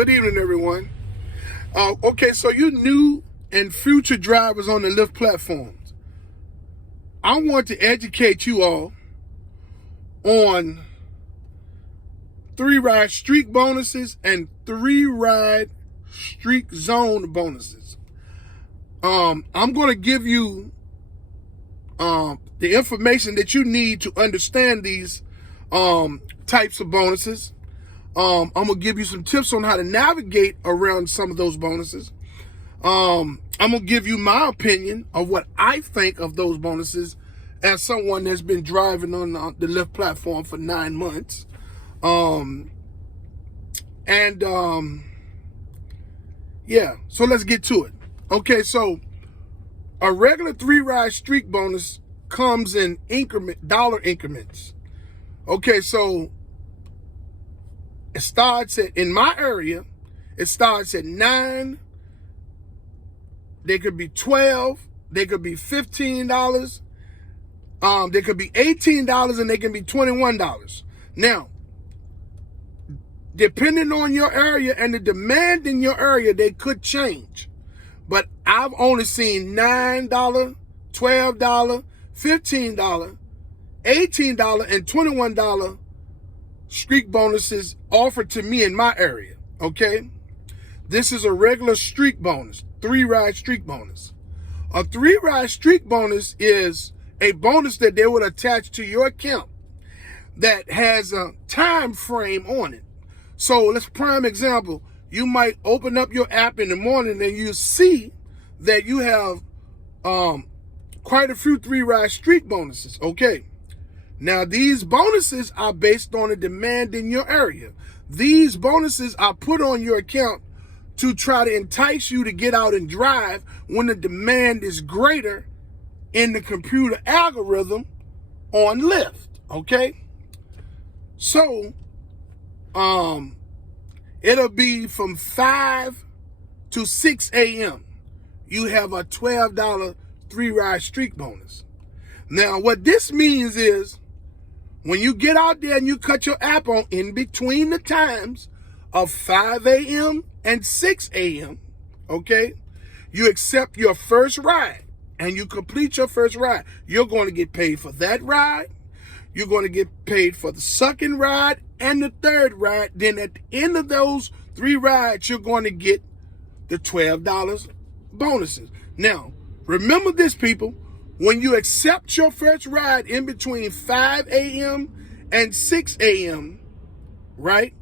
Good evening, everyone. Okay, so you new and future drivers on the LYFT platforms, I want to educate you all on 3-ride streak bonuses and 3-ride streak zone bonuses. I'm going to give you the information that you need to understand these types of bonuses. I'm going to give you some tips on how to navigate around some of those bonuses. I'm going to give you my opinion of what I think of those bonuses as someone that's been driving on the LYFT platform for 9 months. Yeah, so let's get to it. Okay, so a regular 3-ride streak bonus comes in dollar increments. Okay, so it starts at, in my area, it starts at 9. They could be 12. They could be $15. They could be $18, and they can be $21. Now, depending on your area and the demand in your area, they could change. But I've only seen $9, $12, $15, $18, and $21 streak bonuses offered to me in my area, okay? This is a regular streak bonus, 3-ride streak bonus. A 3-ride streak bonus is a bonus that they would attach to your account that has a time frame on it. So let's prime example. You might open up your app in the morning and you see that you have quite a few 3-ride streak bonuses, okay? Now, these bonuses are based on the demand in your area. These bonuses are put on your account to try to entice you to get out and drive when the demand is greater in the computer algorithm on LYFT, okay? So, it'll be from 5 to 6 a.m. You have a $12 3-ride streak bonus. Now, what this means is when you get out there and you cut your app on in between the times of 5 a.m. and 6 a.m., okay, you accept your first ride and you complete your first ride. You're going to get paid for that ride. You're going to get paid for the second ride and the third ride. Then at the end of those 3 rides, you're going to get the $12 bonuses. Now, remember this, people. When you accept your first ride in between 5 a.m. and 6 a.m., right,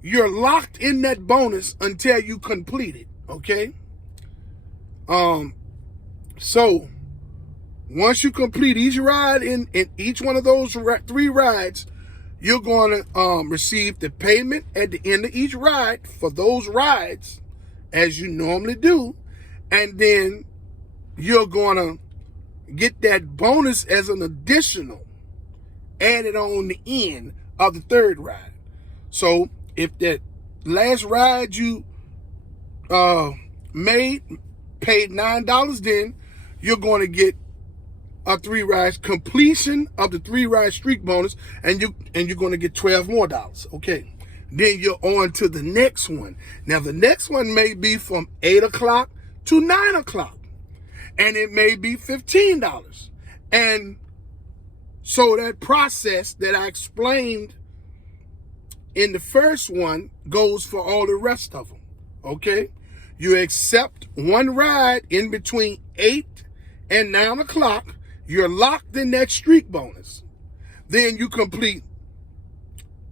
you're locked in that bonus until you complete it, okay? So once you complete each ride in each one of those 3 rides, you're going to receive the payment at the end of each ride for those rides, as you normally do, and then you're going to get that bonus as an additional added on the end of the 3rd ride. So if that last ride you paid $9, then you're going to get a 3-ride completion of the 3-ride streak bonus, and you're going to get $12 more. Okay. Then you're on to the next one. Now the next one may be from 8 o'clock to 9 o'clock. And it may be $15. And so that process that I explained in the first one goes for all the rest of them, okay? You accept one ride in between 8 and 9 o'clock. You're locked in that streak bonus. Then you complete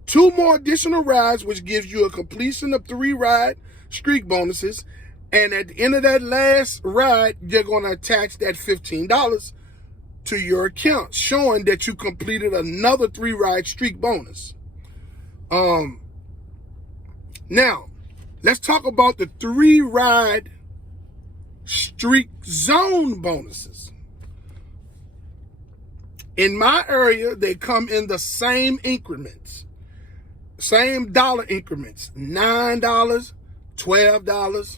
2 more additional rides, which gives you a completion of 3-ride streak bonuses. And at the end of that last ride, you're going to attach that $15 to your account, showing that you completed another 3-ride streak bonus. Now, let's talk about the 3-ride streak zone bonuses. In my area, they come in the same increments, same dollar increments, $9, $12,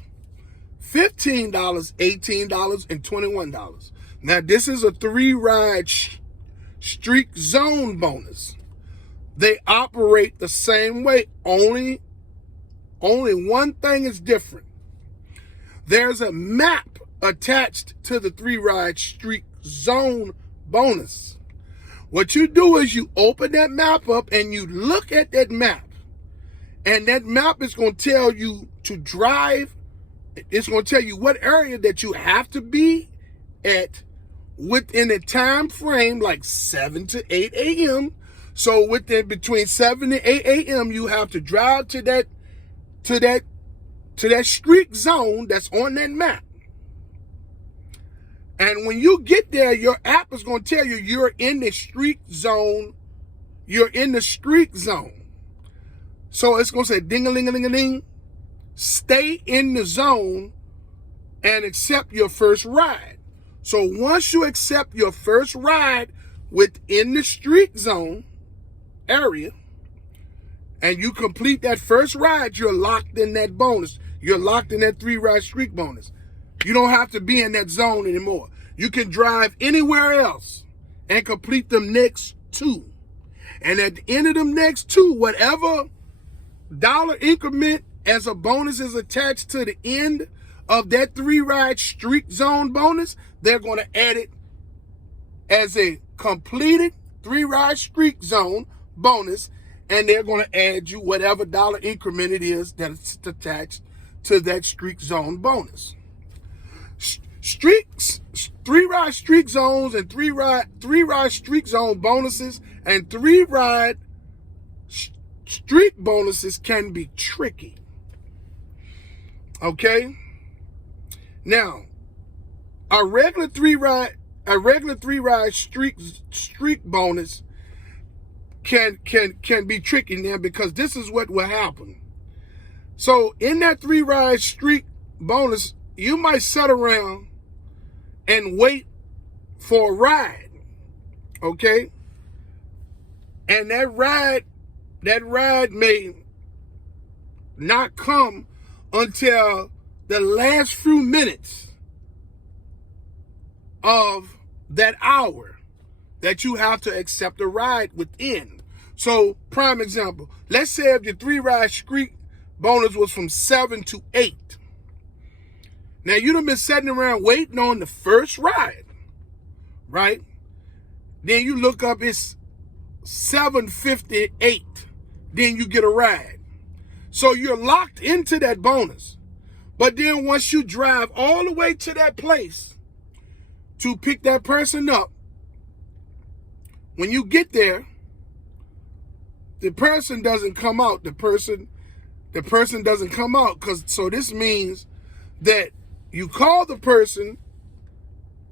$15, $18, and $21. Now, this is a 3-ride streak zone bonus. They operate the same way, only Only one thing is different. There's a map attached to the 3-ride streak zone bonus. What you do is you open that map up and you look at that map. And that map is going to tell you to drive. It's going to tell you what area that you have to be at within a time frame like 7 to 8 a.m. So within between 7 and 8 a.m. you have to drive to that streak zone that's on that map. And when you get there, your app is going to tell you you're in the streak zone. You're in the streak zone. So it's going to say ding-a-ling-a-ling-a-ling. Stay in the zone and accept your first ride. So once you accept your first ride within the streak zone area and you complete that first ride, you're locked in that bonus. You're locked in that 3-ride streak bonus. You don't have to be in that zone anymore. You can drive anywhere else and complete them next 2. And at the end of them next 2, whatever dollar increment as a bonus is attached to the end of that 3-ride streak zone bonus, they're going to add it as a completed 3-ride streak zone bonus, and they're going to add you whatever dollar increment it is that's attached to that streak zone bonus. Streaks, 3-ride streak zones and 3-ride streak zone bonuses and 3-ride streak bonuses can be tricky. Okay? Now, a regular 3-ride streak bonus can be tricky now, because this is what will happen. So in that 3-ride streak bonus, you might sit around and wait for a ride. Okay? And that ride may not come until the last few minutes of that hour that you have to accept a ride within. So, prime example, let's say if your 3-ride streak bonus was from 7 to 8. Now, you'd have been sitting around waiting on the first ride, right? Then you look up, it's 7:58. Then you get a ride. So you're locked into that bonus. But then once you drive all the way to that place to pick that person up, when you get there, the person doesn't come out. The person doesn't come out. So this means that you call the person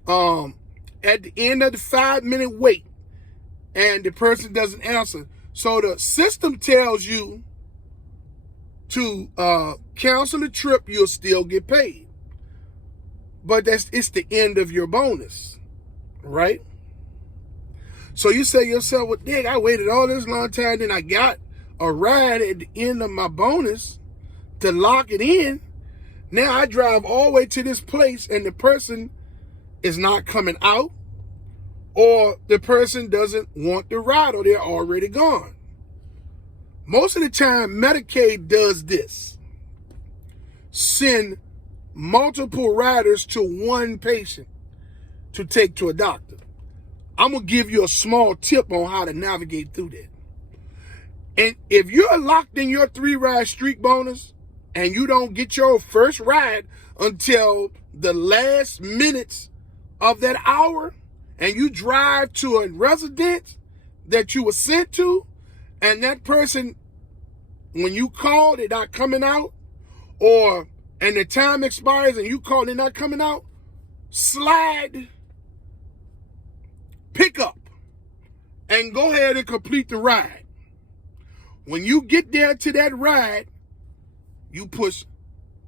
at the end of the 5-minute wait, and the person doesn't answer. So the system tells you to cancel the trip. You'll still get paid, but it's the end of your bonus, right? So you say to yourself, well, dang, I waited all this long time, then I got a ride at the end of my bonus to lock it in. Now I drive all the way to this place and the person is not coming out, or the person doesn't want the ride, or they're already gone. Most of the time, Medicaid does this. Send multiple riders to one patient to take to a doctor. I'm going to give you a small tip on how to navigate through that. And if you're locked in your 3-ride streak bonus and you don't get your first ride until the last minutes of that hour, and you drive to a residence that you were sent to, and that person, when you call, they're not coming out, and the time expires and you call, they're not coming out, slide, pick up, and go ahead and complete the ride. When you get there to that ride, you push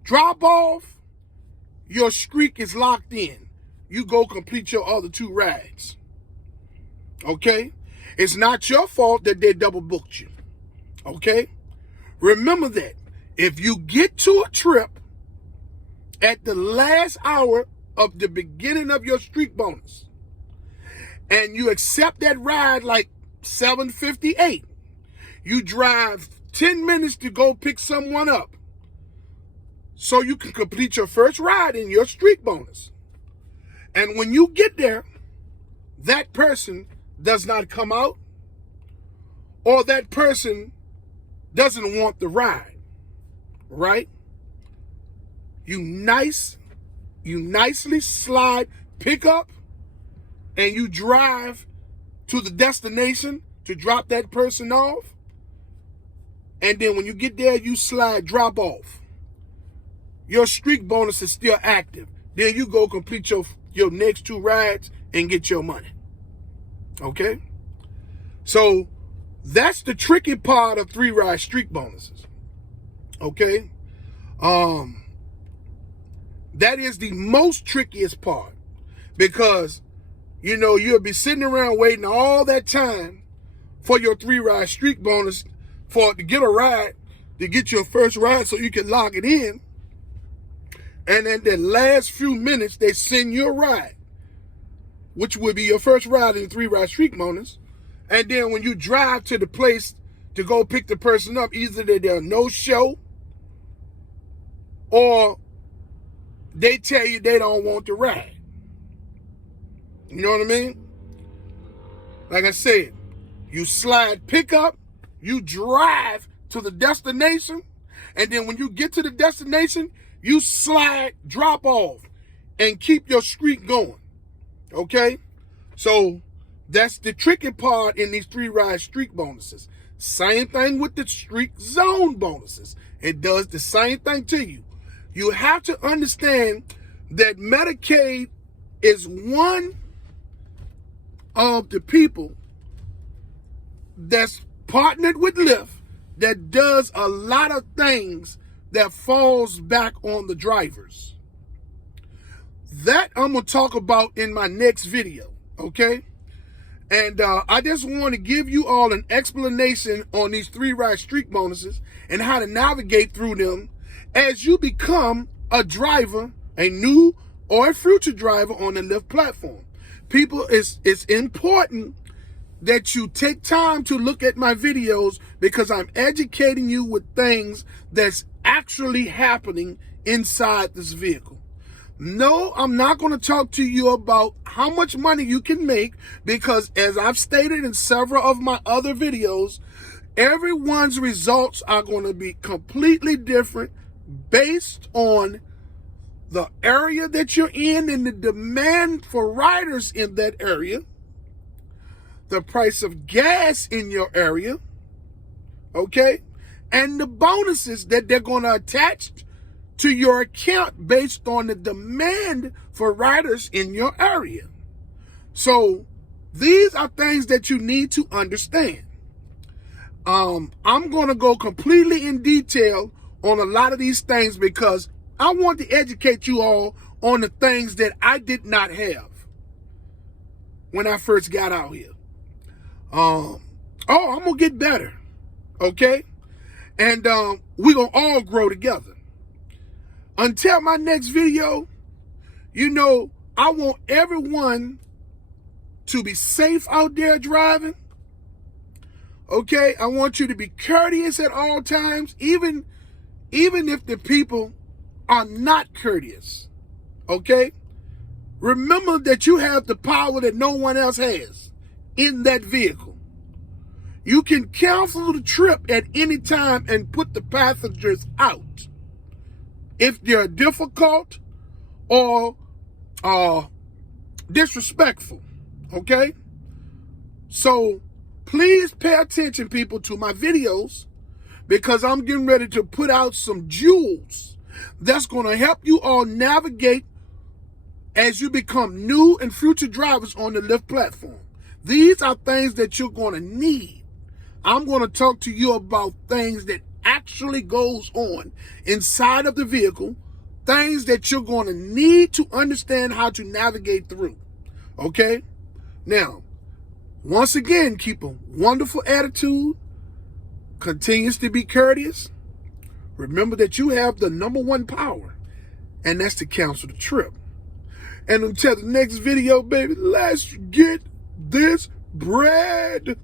drop off, your streak is locked in. You go complete your other 2 rides. Okay? It's not your fault that they double booked you. Okay? Remember that. If you get to a trip at the last hour of the beginning of your streak bonus and you accept that ride like 7:58, you drive 10 minutes to go pick someone up, so you can complete your first ride in your streak bonus. And when you get there, that person does not come out, or that person doesn't want the ride, right? You nicely slide, pick up, and you drive to the destination to drop that person off. And then when you get there, you slide, drop off. Your streak bonus is still active. Then you go complete your next 2 rides and get your money. Okay? So that's the tricky part of 3 ride streak bonuses. Okay? That is the most trickiest part, because you'll be sitting around waiting all that time for your 3 ride streak bonus to get a ride, to get your first ride so you can lock it in. And in the last few minutes, they send you a ride, which would be your first ride in the 3 ride streak bonus. And then when you drive to the place to go pick the person up, either they're no show, or they tell you they don't want the ride. You know what I mean? Like I said, you slide, pick up, you drive to the destination, and then when you get to the destination, you slide, drop off, and keep your streak going. Okay? So that's the tricky part in these 3 ride streak bonuses. Same thing with the streak zone bonuses. It does the same thing to you. You have to understand that Medicaid is one of the people that's partnered with LYFT that does a lot of things that falls back on the drivers. That I'm going to talk about in my next video, okay? And I just want to give you all an explanation on these 3 ride streak bonuses and how to navigate through them as you become a driver, a new or a future driver on the LYFT platform. People, it's important that you take time to look at my videos, because I'm educating you with things that's actually happening inside this vehicle. No, I'm not going to talk to you about how much money you can make, because as I've stated in several of my other videos, everyone's results are going to be completely different based on the area that you're in and the demand for riders in that area, the price of gas in your area, okay, and the bonuses that they're going to attach to your account based on the demand for riders in your area. So these are things that you need to understand. I'm going to go completely in detail on a lot of these things, because I want to educate you all on the things that I did not have when I first got out here. I'm going to get better, okay? And we're going to all grow together. Until my next video, I want everyone to be safe out there driving, okay? I want you to be courteous at all times, even if the people are not courteous, okay? Remember that you have the power that no one else has in that vehicle. You can cancel the trip at any time and put the passengers out if they're difficult or disrespectful, okay? So please pay attention, people, to my videos, because I'm getting ready to put out some jewels that's going to help you all navigate as you become new and future drivers on the LYFT platform. These are things that you're going to need. I'm going to talk to you about things that actually goes on inside of the vehicle, things that you're going to need to understand how to navigate through, okay? Now, once again, keep a wonderful attitude, continues to be courteous. Remember that you have the #1 power, and that's to cancel the trip. And until the next video, baby, let's get this bread.